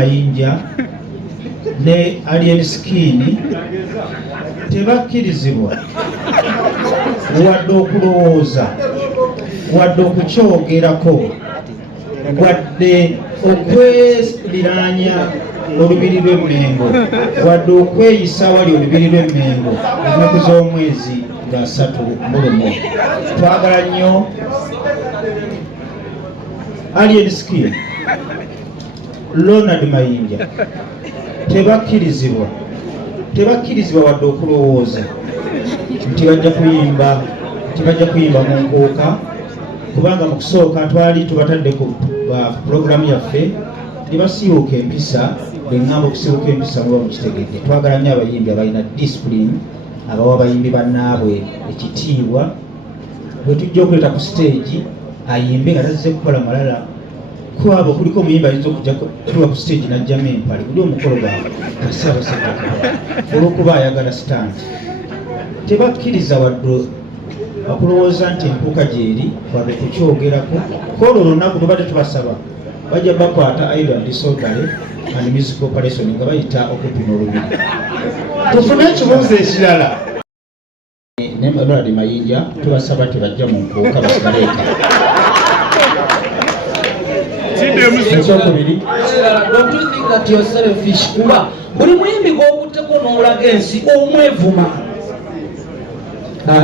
Mayinja ne Alien Skin tebakkirizibwa wadde okulowooza wadde okukyogerako wadde okweliraanya olubiri lw'emmengo wadde okweyisa wali olubiri lw'emmengo ennaku z'omwezi nga 31. Twagala nnyo Alien Skin, Ronald Mayinja tebakkirizibwa wadde okulowooza nti bajja kuyimba Munkuuka, kubanga mu kusooka twali tubatadde ku pulogulaamu yaffe ne basiiwuuka empisa. Bwe ŋŋamba okusiiwuuka empisa muba mukitegedde. Twagala nnyo abayimbi abalina disipulini, abawa abayimbi bannaabwe ekitiibwa. Bwe tujja okuleeta ku siteegi ayimbe nga tazze kukola malala, kwabo kuliko omuyimbi ayinza okujja tuwa ku siteegi n'ajjamu empale, guli omukolo gwawe Ssaabasajja olw'okuba ayagala sitanti. Tebakkiriza wadde okulowooza nti empuuka gyeri wadde okukyogerako. Kwolwo olunaku tubadde tubasaba bajja bakwata idol disorderly and musical operation nga bayita okupima olubiri. Tufune ekibuuzo ekirala. Ne Ronald Mayinja tubasaba tebajja Munkuuka basigale eka. Ekyokubiri, don't you think that you're selfish? Kuba buli muyimbi gw'okutteko n'olaga ensi omwevuma.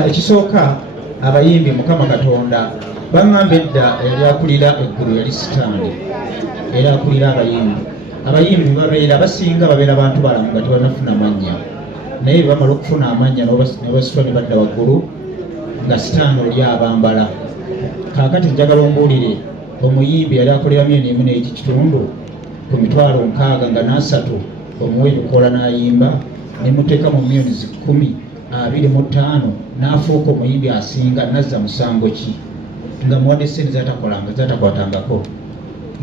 Ekisooka abayimbi Mukama Katonda baŋŋamba edda yali akulira eggulu yali sitaani era akulira abayimbi. Abayimbi babeera basinga babeera bantu balamu nga tebanafuna mannya, naye bamala okufuna amannya ne basitula ne badda waggulu nga sitaani oli abambala. Kaakati njagala ombuulire omuyimbi yali akolera $1.1 ku mitwalo 60 nga n'asatu omuwe ebikola n'ayimba ne muteeka mu $10,25 n'afuuka omuyimbi asinga nazza musango ki nga muwadde ssente zatakwatangako.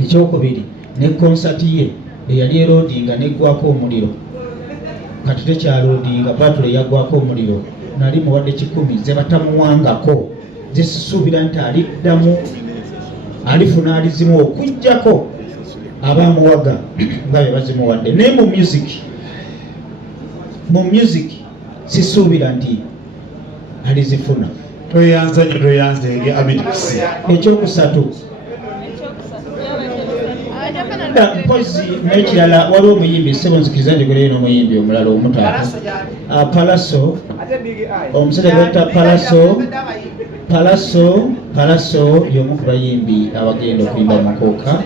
Ekyokubiri, ne konsati ye eyali eroodinga neggwako omuliro, kati tekyaloodinga, batule yaggwako omuliro, nali muwadde 10 ze batamuwangako, zisuubira nti aliddamu alifuna alizimu okujjako abamuwaga nga bye bazimuwadde. Naye mu music sisuubira nti alizifuna. Toyanza eri Abitex. Ekyokusatu, mpozi n'ekirala waliwo omuyimbi sebonzikiriza ndiguleye n'omuyimbi omulala omutaata Palaso, omusajja gwetta Palaso y'omu ku bayimbi abagenda okuyimba Munkuuka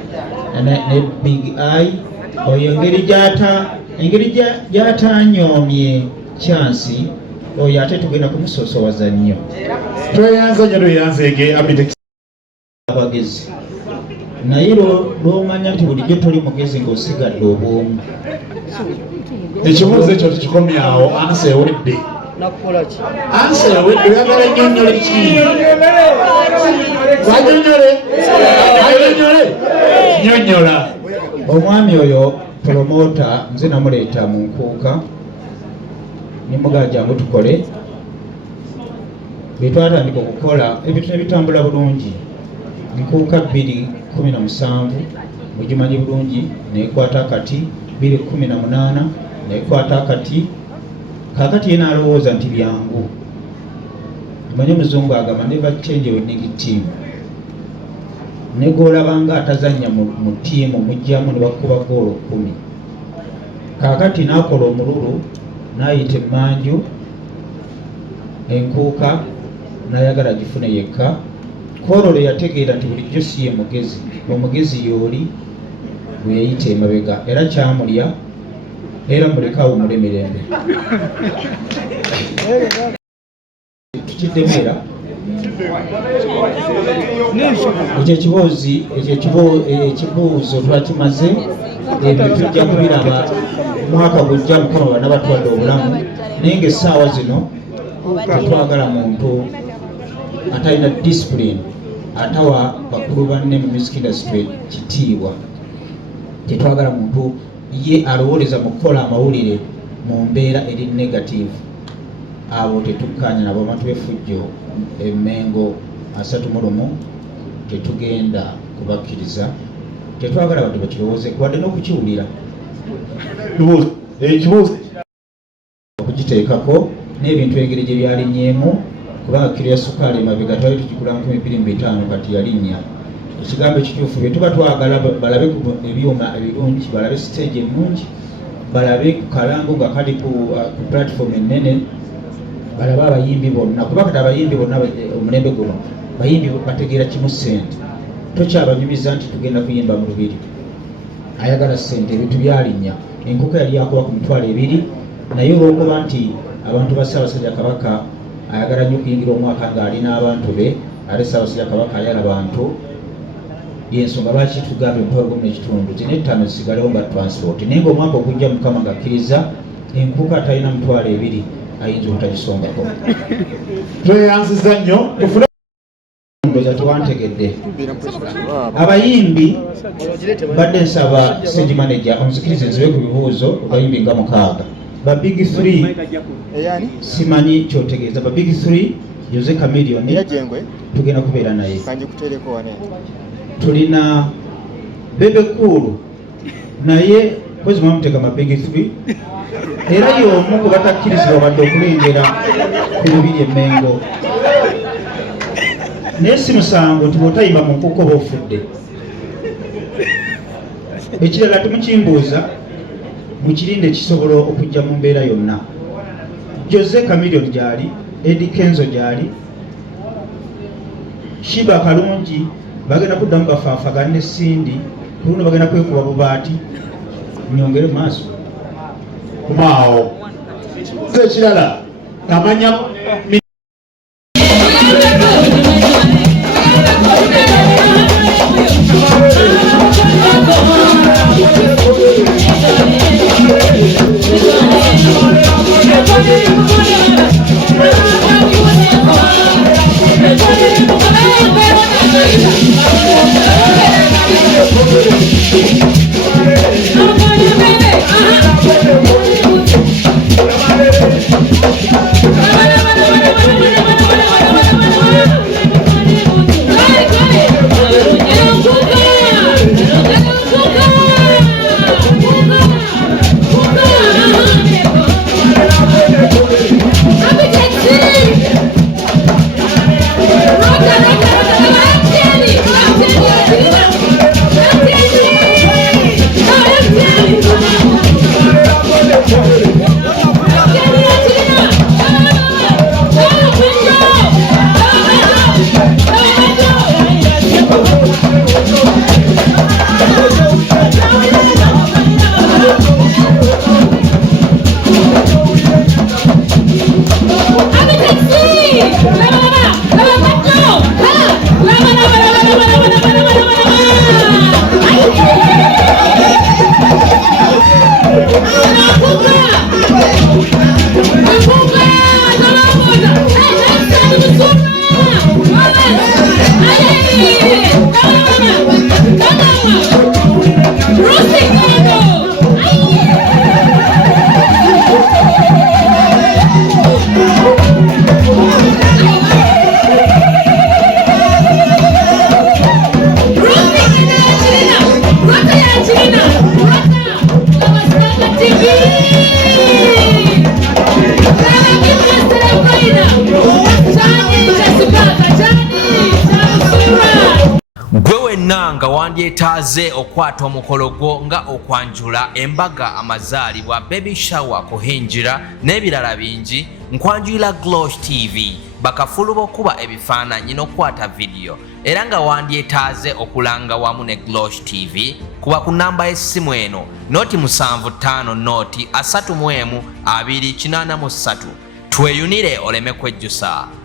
ne Big Eye. Oyo engeri gy'atanyoomye chansi, oyo ate tugenda kumusoosowaza nnyo. Toyanza ege Abitex. Abagezi naye lw'omanya nti bulijjo toli mugezi ng'osigadde obwomu. Ekibuuzo ekyo tukikomyawo. Ansa ewedde. Ansa ewedde. Oyagala nnyonnyole ki? Nnyonnyola. Omwami oyo promota nze namuleeta Munkuuka nimugaa jangu tukole. Bwe twatandika okukola ebintu ne bitambula bulungi. Munkuuka 2017 mugimanyi bulungi nekwata akati, 2018 nekwata akati. Kaakati ye n'alowooza nti byangu. Manyi omuzungu agamba never change a winning team. Ne gw'olabanga atazannya mu ttiimu mujjamu ne bakuba goolo 10. Kaakati n'akola omululu n'ayita emmanju enkuuka n'ayagala gifune yekka. Kwololo yategeera nti bulijjo si ye mugezi, omugezi y'oli bwe yayita emabega, era kyamulya era mulekaawo mulemerembe. Tukiddemera ekibuuzo twakimaze. Ebyo tujja kubiraba omwaka gujja Mukama bana batwadde obulamu, naye ng'essaawa zino tetwagala muntu atalina discipline atawa bakulu banne mu music industry kitiibwa. Tetwagala muntu ye alowooleza mu kukola amawulire mu mbeera eri negative. Abo tetukkaanya nabo abantu b'effujjo Emmengo 31 tetugenda kubakkiriza tetwagala bantu bakirowooze wadde n'okukiwulira ekibuuzo okugiteekako n'ebintu engeri gye byalinnyemu kubanga kiro ya sukaali emabega twali tukigula 25 kati yalinnya ekigambo ekituufu bye tuba twagala balabe ku ebyuma ebirungi balabe stage ennungi balabe ku kalango nga kali ku platform ennene balabe abayimbi bonna kuba kati abayimbi bonna omulembe guno bayimbi bategeera kimu ssente tokyabanyumiza nti tugenda kuyimba mu lubiri ayagala ssente ebintu byalinnya enkuka yali yakuba ku 2,000 naye olwokuba nti abantu ba Ssaabasajja Kabaka ayagala nnyo okuyingira omwaka ng'ali n'abantu be ate Ssaabasajja Kabaka ayala bantu yensonga lwaki tugambe empologoma ekitundu zino 5 zisigalewo nga transport naye ng'omwaka okujja Mukama ng'akkiriza enkuka atalina 2,000 ayinza obutagisongako tweyanziza nnyo ndoza tewantegedde abayimbi badde nsaba stage manager onzikirize nzibe ku bibuuzo abayimbi nga 6 ba big 3 simanyi kyotegeeza ba big 3 Jose Chameleon tugenda kubeera naye tulina Bebecool naye kwezi mwamuteka ma big 3 era y'omu ku batakkirizibwa badde okulengera ku lubiri emmengo naye si musango nti bw'otayimba mu nkuko oba ofudde ekirala temukimbuuza mukirinde kisobola okujja mu mbeera yonna Jose Chameleon gyali Eddie Kenzo gyali Shiba Kalungi bagenda kuddamu bafaafagana ne Sindi kuluno bagenda kwekuba bubaati nyongere maaso kumaawo ekirala amanya nga wandyetaaze okwata omukolo gwo nga okwanjula embaga amazaalibwa baby shower kuhinjira n'ebirala bingi nkwanjulira Glosh TV bakafulu b'okuba ebifaananyi n'okwata video era nga wandyetaaze okulanga wamu ne Glosh TV kuba ku namba y'essimu eno noti 75 noti 31 283 tweyunire oleme kwejjusa.